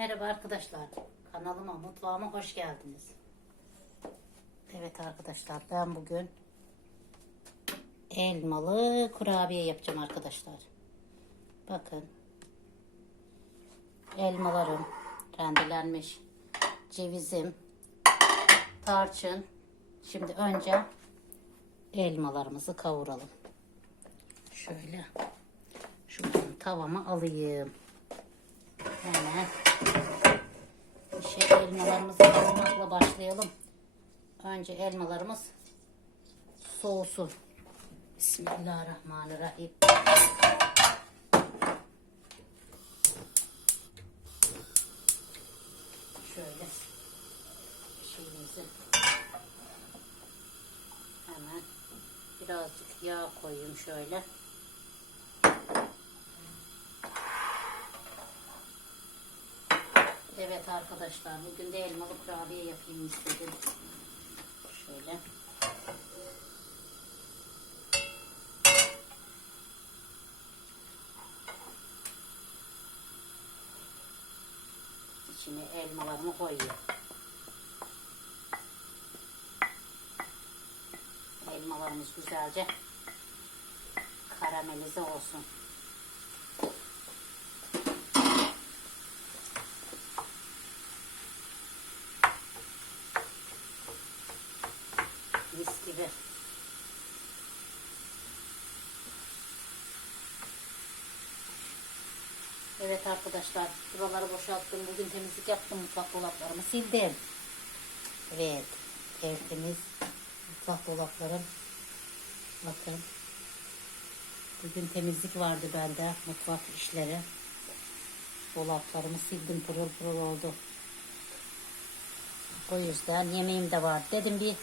Merhaba arkadaşlar. Kanalıma, mutfağıma hoş geldiniz. Evet arkadaşlar ben bugün elmalı kurabiye yapacağım arkadaşlar. Bakın. Elmalarım rendelenmiş. Cevizim, tarçın. Şimdi önce elmalarımızı kavuralım. Şöyle şuradan tavama alayım. Hemen şey elmalarımızı kavurmakla başlayalım. Önce elmalarımız soğusun. Bismillahirrahmanirrahim. Şöyle şeyimizi hemen birazcık yağ koyayım şöyle. Evet arkadaşlar bugün de elmalı kurabiye yapayım istedim. Şöyle. İçine elmalarımı koyuyorum. Elmalarımız güzelce karamelize olsun. Mis gibi. Evet arkadaşlar, buraları boşalttım. Bugün temizlik yaptım, mutfak dolaplarımı sildim. Evet, tertemiz mutfak dolaplarım. Bakın. Bugün temizlik vardı bende, mutfak işleri. Dolaplarımı sildim, pırıl pırıl oldu. O yüzden yemeğim de var. Dedim bir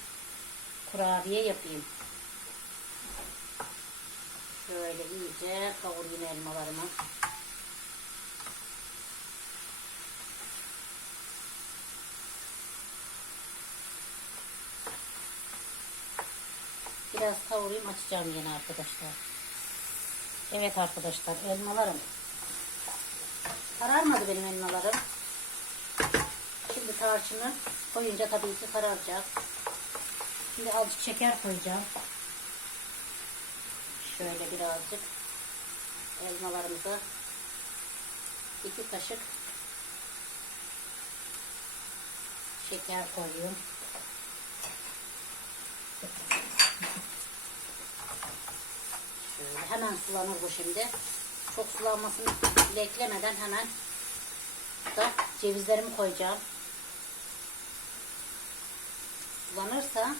kurabiye yapayım. Şöyle iyice kavurayım elmalarımı. Biraz kavurayım açacağım yine arkadaşlar. Evet arkadaşlar elmalarım. Kararmadı benim elmalarım. Şimdi tarçını koyunca tabii ki kararacak. Şimdi azıcık şeker koyacağım. Şöyle birazcık elmalarımıza iki kaşık şeker koyuyorum. Şöyle hemen sulanır bu şimdi. Çok sulanmasını beklemeden hemen da cevizlerimi koyacağım. Sulanırsa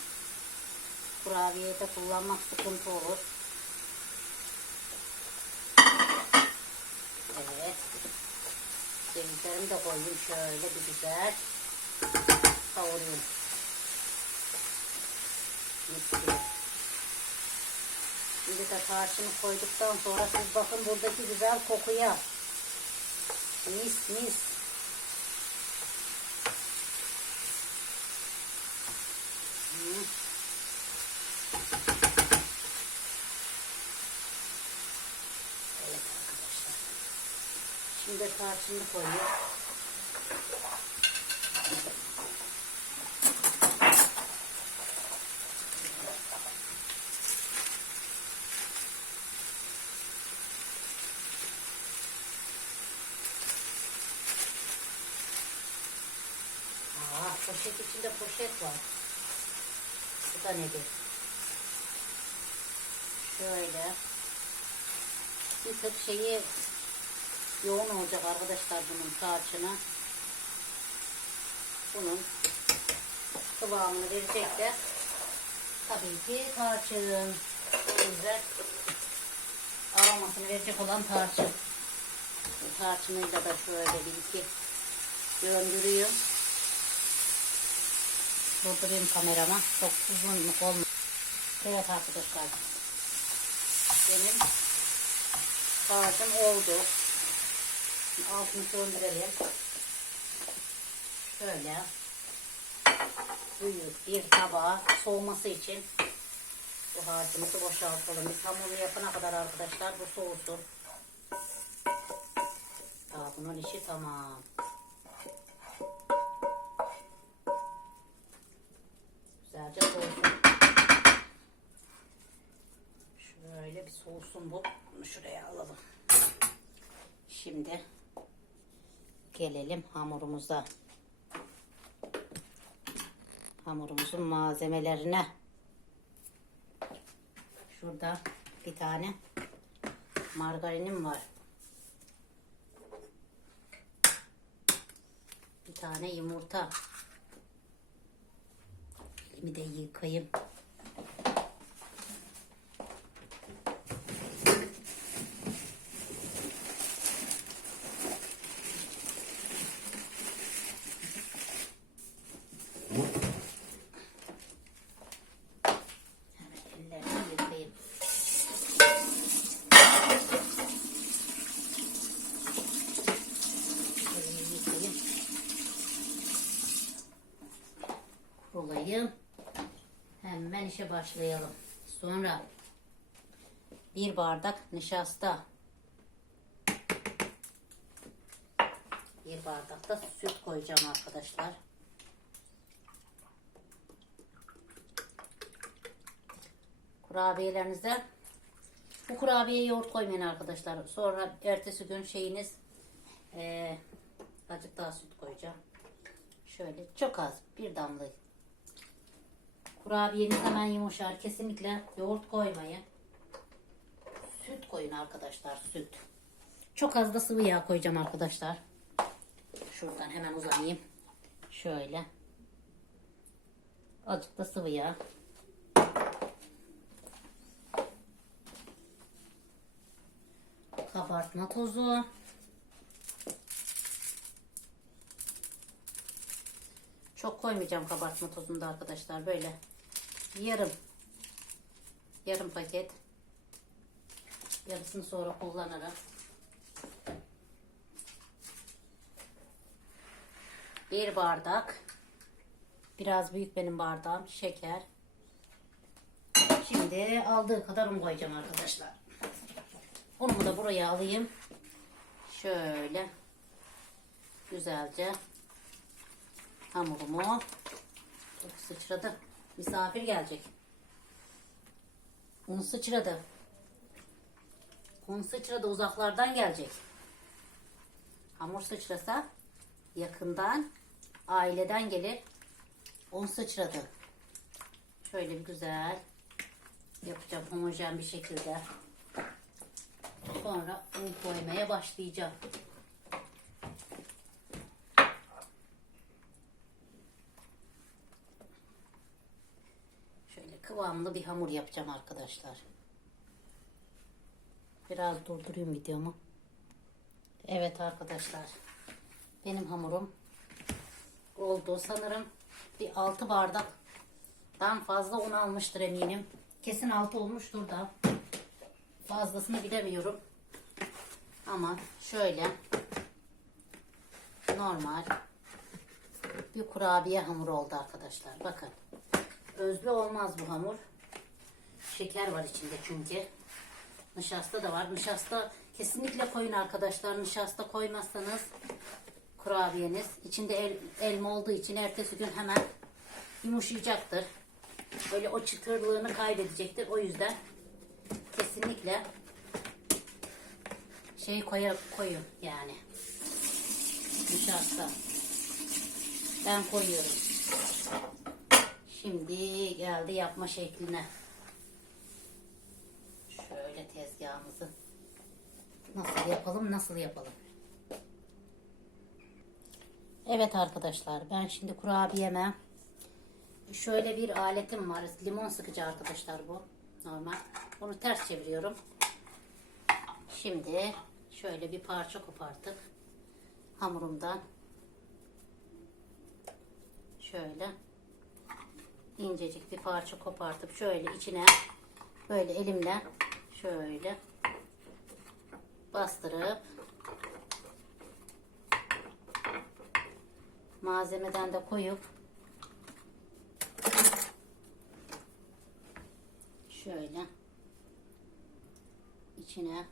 kurabiyede kullanmak sıkıntı olur. Evet. Cevizlerimi de koyayım şöyle bir güzel kavurayım. Mis. Şimdi de tarçını koyduktan sonra siz bakın buradaki güzel kokuya. Mis mis. Evet arkadaşlar. Şimdi de tarçını koyuyor. Poşet içinde poşet var. Bu da nedir? Şöyle. Bir tık şeyi yoğun olacak arkadaşlar bunun tarçını. Bunun kıvamını verecek de tabii ki tarçın. O yüzden aromasını verecek olan tarçın. Tarçınıyla da şöyle bir iki döndürüyorum. Durdurayım kamerama. Çok uzunluk olmuyor. Evet arkadaşlar. Benim harcım oldu. Altını söndürelim. Şöyle büyük bir tabağa soğuması için bu harcımızı boşaltalım. Biz hamuru yapana kadar arkadaşlar bu soğusun. Daha bunun işi tamam. Soğusun bu. Bunu şuraya alalım. Şimdi gelelim hamurumuza. Hamurumuzun malzemelerine. Şurada bir tane margarinim var. Bir tane yumurta. Elimi de yıkayayım. Hemen ellerimi yıkayayım. Elimi yıkayayım. Kurulayım. Hemen işe başlayalım. Sonra bir bardak nişasta. Bir bardak da süt koyacağım arkadaşlar. Kurabiyelerinize bu kurabiyeye yoğurt koymayın arkadaşlar. Sonra ertesi gün şeyiniz eee azıcık daha süt koyacağım. Şöyle çok az bir damla Kurabiyeniz hemen yumuşar. Kesinlikle yoğurt koymayın. Süt koyun arkadaşlar. Süt. Çok az da sıvı yağ koyacağım arkadaşlar. Şuradan hemen uzanayım. Şöyle. Azıcık da sıvı yağ. Kabartma tozu. Çok koymayacağım kabartma tozunu da arkadaşlar. Böyle yarım yarım paket yarısını sonra kullanırım. Bir bardak biraz büyük benim bardağım şeker. Şimdi aldığı kadar un koyacağım arkadaşlar. Unumu da buraya alayım. Şöyle güzelce hamurumu Çok sıçradı. Misafir gelecek. Un sıçradı. Un sıçradı uzaklardan gelecek. Hamur sıçrasa yakından aileden gelir. Un sıçradı. Şöyle bir güzel yapacağım homojen bir şekilde. Sonra un koymaya başlayacağım. Şöyle kıvamlı bir hamur yapacağım arkadaşlar. Biraz durdurayım videomu. Evet arkadaşlar. Benim hamurum oldu. Sanırım bir 6 bardaktan fazla un almıştır eminim. Kesin 6 olmuştur da. Fazlasını bilemiyorum. Ama şöyle normal bir kurabiye hamuru oldu arkadaşlar. Bakın. Özlü olmaz bu hamur. Şeker var içinde çünkü. Nişasta da var. Nişasta kesinlikle koyun arkadaşlar. Nişasta koymazsanız kurabiyeniz içinde el, elma olduğu için ertesi gün hemen yumuşayacaktır. Böyle o çıtırlığını kaybedecektir. O yüzden kesinlikle şey koya, koyun yani. Nişasta. Ben koyuyorum. Şimdi geldi yapma şekline. Şöyle tezgahımızı nasıl yapalım nasıl yapalım. Evet arkadaşlar ben şimdi kurabiyeme şöyle bir aletim var. Limon sıkıcı arkadaşlar bu. Normal. Bunu ters çeviriyorum. Şimdi şöyle bir parça kopartıp hamurumdan şöyle incecik bir parça kopartıp şöyle içine böyle elimle şöyle bastırıp malzemeden de koyup şöyle içine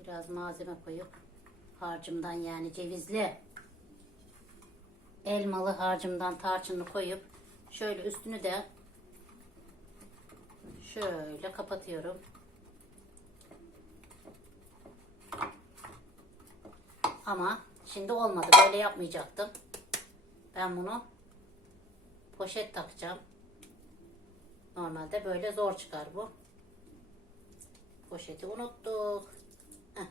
biraz malzeme koyup harcımdan yani cevizli elmalı harcımdan tarçınını koyup şöyle üstünü de şöyle kapatıyorum. Ama şimdi olmadı. Böyle yapmayacaktım. Ben bunu poşet takacağım. Normalde böyle zor çıkar bu. Poşeti unuttuk. Heh.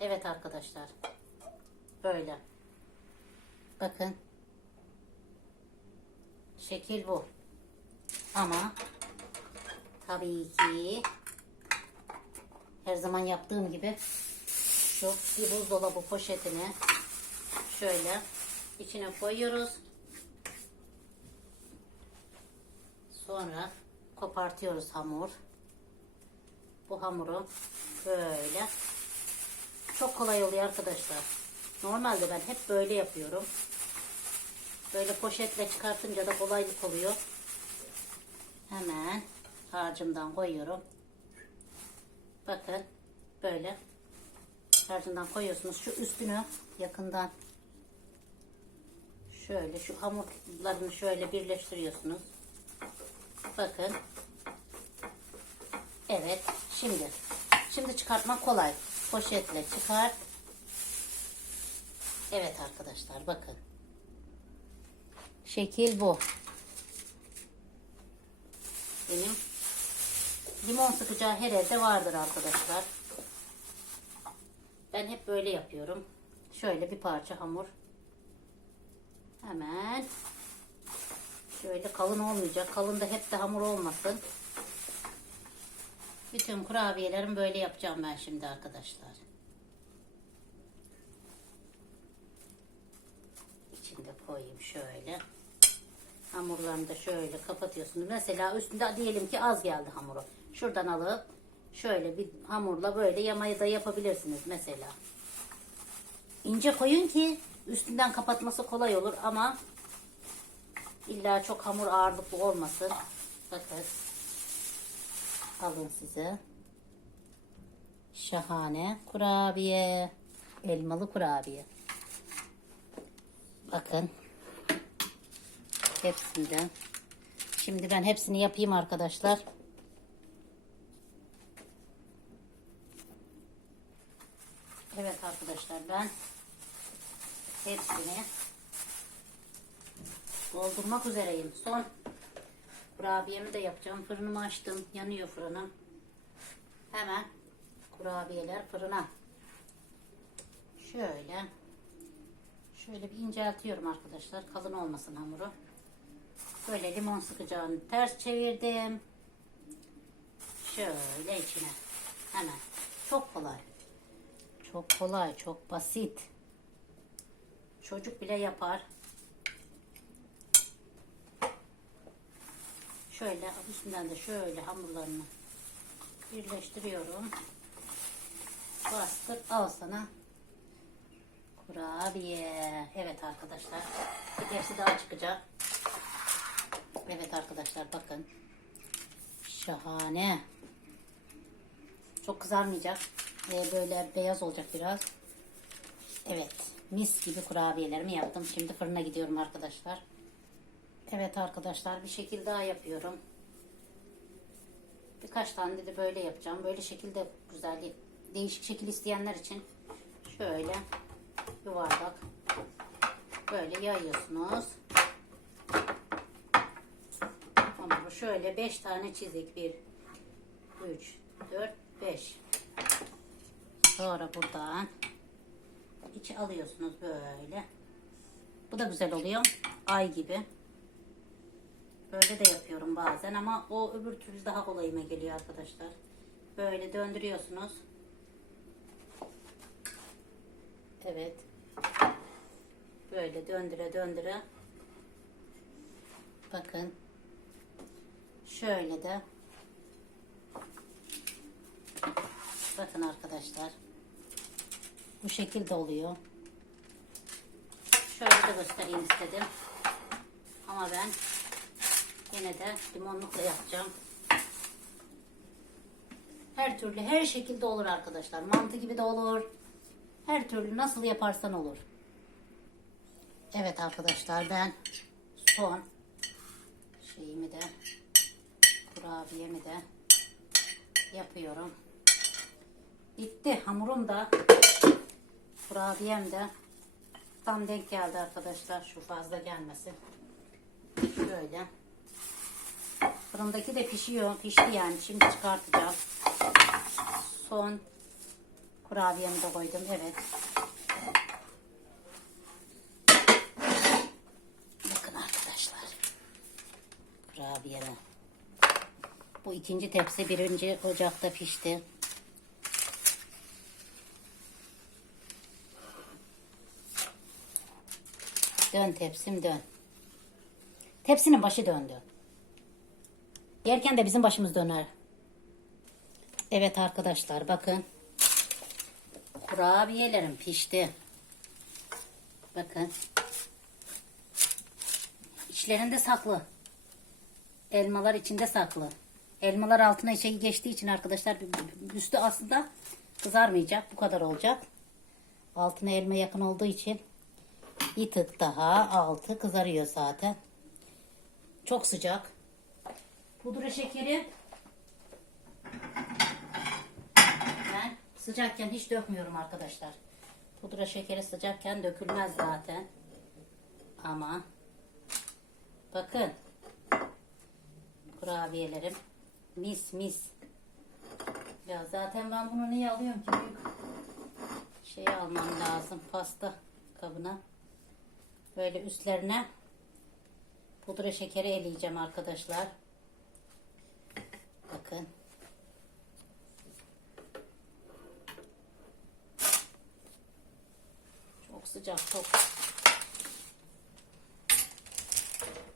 Evet arkadaşlar. Böyle. Bakın. Şekil bu. Ama tabii ki her zaman yaptığım gibi şu bir buzdolabı poşetini şöyle içine koyuyoruz. Sonra kopartıyoruz hamur. Bu hamuru böyle çok kolay oluyor arkadaşlar. Normalde ben hep böyle yapıyorum. Böyle poşetle çıkartınca da kolaylık oluyor. Hemen harcımdan koyuyorum. Bakın böyle harcından koyuyorsunuz. Şu üstünü yakından şöyle şu hamurlarını şöyle birleştiriyorsunuz. Bakın. Evet. Şimdi. Şimdi çıkartmak kolay. Poşetle çıkart. Evet arkadaşlar bakın. Şekil bu. Benim limon sıkacağı her evde vardır arkadaşlar. Ben hep böyle yapıyorum. Şöyle bir parça hamur. Hemen şöyle kalın olmayacak. Kalın da hep de hamur olmasın. Bütün kurabiyelerimi böyle yapacağım ben şimdi arkadaşlar. İçinde koyayım şöyle. Hamurlarını da şöyle kapatıyorsunuz. Mesela üstünde diyelim ki az geldi hamuru. Şuradan alıp şöyle bir hamurla böyle yamayı da yapabilirsiniz mesela. İnce koyun ki üstünden kapatması kolay olur ama illa çok hamur ağırlıklı olmasın. Bakın. Alın size. Şahane kurabiye. Elmalı kurabiye. Bakın. Hepsinden. Şimdi ben hepsini yapayım arkadaşlar. Evet arkadaşlar ben hepsini doldurmak üzereyim. Son kurabiyemi de yapacağım. Fırınımı açtım. Yanıyor fırınım. Hemen kurabiyeler fırına. Şöyle şöyle bir inceltiyorum arkadaşlar. Kalın olmasın hamuru. Böyle limon sıkacağını ters çevirdim. Şöyle içine. Hemen. Çok kolay. Çok kolay, çok basit. Çocuk bile yapar. Şöyle üstünden de şöyle hamurlarını birleştiriyorum. Bastır al sana kurabiye. Evet arkadaşlar. Bir tepsi daha çıkacak. Evet arkadaşlar bakın. Şahane. Çok kızarmayacak. Ve böyle beyaz olacak biraz. Evet. Mis gibi kurabiyelerimi yaptım. Şimdi fırına gidiyorum arkadaşlar. Evet arkadaşlar bir şekil daha yapıyorum. Birkaç tane de böyle yapacağım. Böyle şekilde güzel değişik şekil isteyenler için şöyle yuvarlak böyle yayıyorsunuz. Hamuru şöyle 5 tane çizik. 1 3 4 5 Sonra buradan içi alıyorsunuz böyle. Bu da güzel oluyor. Ay gibi. Böyle de yapıyorum bazen ama o öbür türlü daha kolayıma geliyor arkadaşlar. Böyle döndürüyorsunuz. Evet. Böyle döndüre döndüre. Bakın. Şöyle de. Bakın arkadaşlar. Bu şekilde oluyor. Şöyle de göstereyim istedim. Ama ben yine de limonlukla yapacağım. Her türlü her şekilde olur arkadaşlar. Mantı gibi de olur. Her türlü nasıl yaparsan olur. Evet arkadaşlar ben son şeyimi de kurabiyemi de yapıyorum. Bitti hamurum da kurabiyem de tam denk geldi arkadaşlar şu fazla gelmesin. Şöyle. Fırındaki de pişiyor. Pişti yani. Şimdi çıkartacağım. Son kurabiyemi de koydum. Evet. Bakın arkadaşlar. Kurabiyeme. Bu ikinci tepsi birinci ocakta pişti. Dön tepsim dön. Tepsinin başı döndü. Yerken de bizim başımız döner. Evet arkadaşlar bakın. Kurabiyelerim pişti. Bakın. İçlerinde saklı. Elmalar içinde saklı. Elmalar altına içe geçtiği için arkadaşlar üstü aslında kızarmayacak. Bu kadar olacak. Altına elma yakın olduğu için bir tık daha altı kızarıyor zaten. Çok sıcak. Pudra şekeri ben sıcakken hiç dökmüyorum arkadaşlar. Pudra şekeri sıcakken dökülmez zaten. Ama bakın kurabiyelerim mis mis. Ya zaten ben bunu niye alıyorum ki? Büyük şey almam lazım pasta kabına. Böyle üstlerine pudra şekeri eleyeceğim arkadaşlar. Bakın. Çok sıcak çok.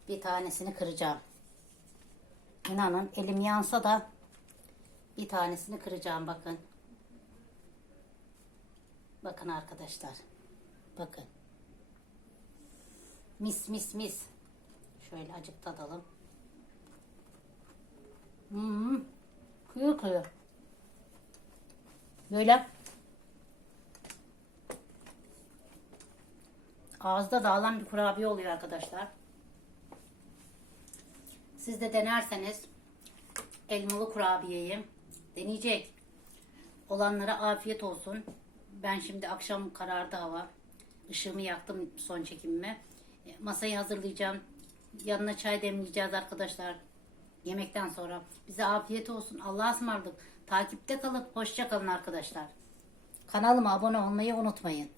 Bir tanesini kıracağım. İnanın elim yansa da bir tanesini kıracağım bakın. Bakın arkadaşlar. Bakın. Mis mis mis. Şöyle acık tadalım. Hmm. Kıyır kıyır. Böyle. Ağızda dağılan bir kurabiye oluyor arkadaşlar. Siz de denerseniz elmalı kurabiyeyi deneyecek olanlara afiyet olsun. Ben şimdi akşam karardı hava. Işığımı yaktım son çekimime. E, Masayı hazırlayacağım. Yanına çay demleyeceğiz arkadaşlar. Yemekten sonra. Bize afiyet olsun. Allah'a ısmarladık. Takipte kalın. Hoşça kalın arkadaşlar. Kanalıma abone olmayı unutmayın.